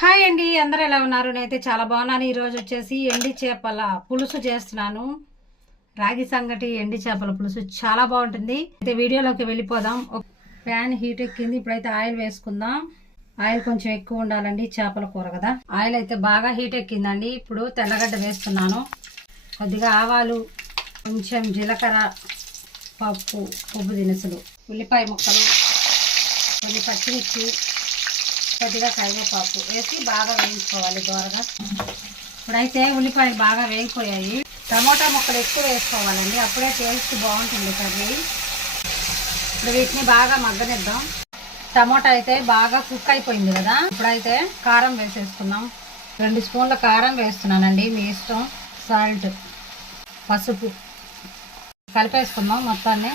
Hi అండి అందరూ ఎలా ఉన్నారు? నేనైతే చాలా బాగున్నాను. ఈరోజు వచ్చేసి ఎండి చేపల పులుసు చేస్తున్నాను. రాగి సంగటి ఎండి చేపల పులుసు చాలా బాగుంటుంది. అయితే వీడియోలోకి వెళ్ళిపోదాం. ఒక ప్యాన్ హీట్ ఎక్కింది. ఇప్పుడైతే ఆయిల్ వేసుకుందాం. ఆయిల్ కొంచెం ఎక్కువ ఉండాలండి చేపల కూర కదా. ఆయిల్ అయితే బాగా హీట్ ఎక్కిందండి. ఇప్పుడు తెల్లగడ్డ వేస్తున్నాను. కొద్దిగా ఆవాలు కొంచెం జీలకర్ర పప్పు పప్పు దినుసులు ఉల్లిపాయ ముక్కలు కొన్ని పచ్చిమిర్చి కొద్దిగా కరివేపాకు వేసి బాగా వేయించుకోవాలి దోరగా. ఇప్పుడైతే ఉల్లిపాయలు బాగా వేగిపోయాయి. టమోటా ముక్కలు ఎక్కువ వేసుకోవాలండి. అప్పుడే టేస్ట్ బాగుంటుంది కర్రీ. ఇప్పుడు వీటిని బాగా మగ్గనిద్దాం. టమోటా అయితే బాగా కుక్ అయిపోయింది కదా. ఇప్పుడైతే కారం వేసేసుకున్నాం రెండు స్పూన్ల కారం వేస్తున్నానండి. మీ ఇష్టం. సాల్ట్ పసుపు కలిపేసుకుందాం మొత్తాన్ని.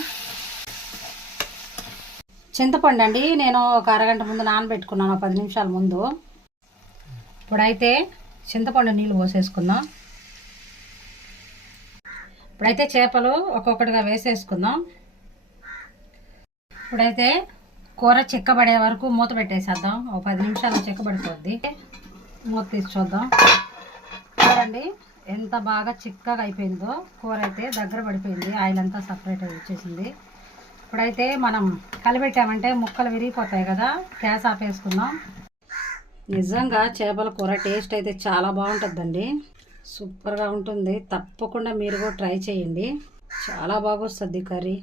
చింతపండు అండి. నేను ఒక అరగంట ముందు నానబెట్టుకున్నాను ఒక పది నిమిషాల ముందు. ఇప్పుడైతే చింతపండు నీళ్ళు పోసేసుకుందాం. ఇప్పుడైతే చేపలు ఒక్కొక్కటిగా వేసేసుకుందాం. ఇప్పుడైతే కూర చిక్కబడే వరకు మూత పెట్టేసేద్దాం. ఒక పది నిమిషాలు చిక్కబడిపోద్ది. మూత తీసి చూద్దాం. చూడండి ఎంత బాగా చిక్కగా అయిపోయిందో. కూర అయితే దగ్గర పడిపోయింది. ఆయిల్ అంతా సపరేట్ వచ్చేసింది ఇప్పుడైతే మనం కలిపెట్టామంటే ముక్కలు విరిగిపోతాయి కదా గ్యాస్ ఆపేసుకుందాం నిజంగా చేపల కూర టేస్ట్ అయితే చాలా బాగుంటుందండి. సూపర్గా ఉంటుంది. తప్పకుండా మీరు కూడా ట్రై చేయండి. చాలా బాగా వస్తుంది కర్రీ.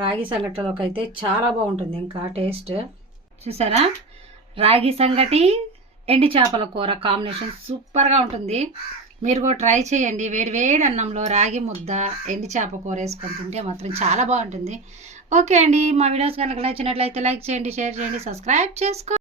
రాగి సంగటిలోకి అయితే చాలా బాగుంటుంది ఇంకా టేస్ట్. చూసారా? రాగి సంగటి ఎండి చేపల కూర కాంబినేషన్ సూపర్గా ఉంటుంది. మీరు కూడా ట్రై చేయండి. వేడి వేడి అన్నంలో రాగి ముద్ద ఎండి చేప కూర వేసుకొని తింటే మాత్రం చాలా బాగుంటుంది. ఓకే అండి. మా వీడియోస్ కనుక నచ్చినట్లయితే లైక్ చేయండి షేర్ చేయండి సబ్స్క్రైబ్ చేసుకో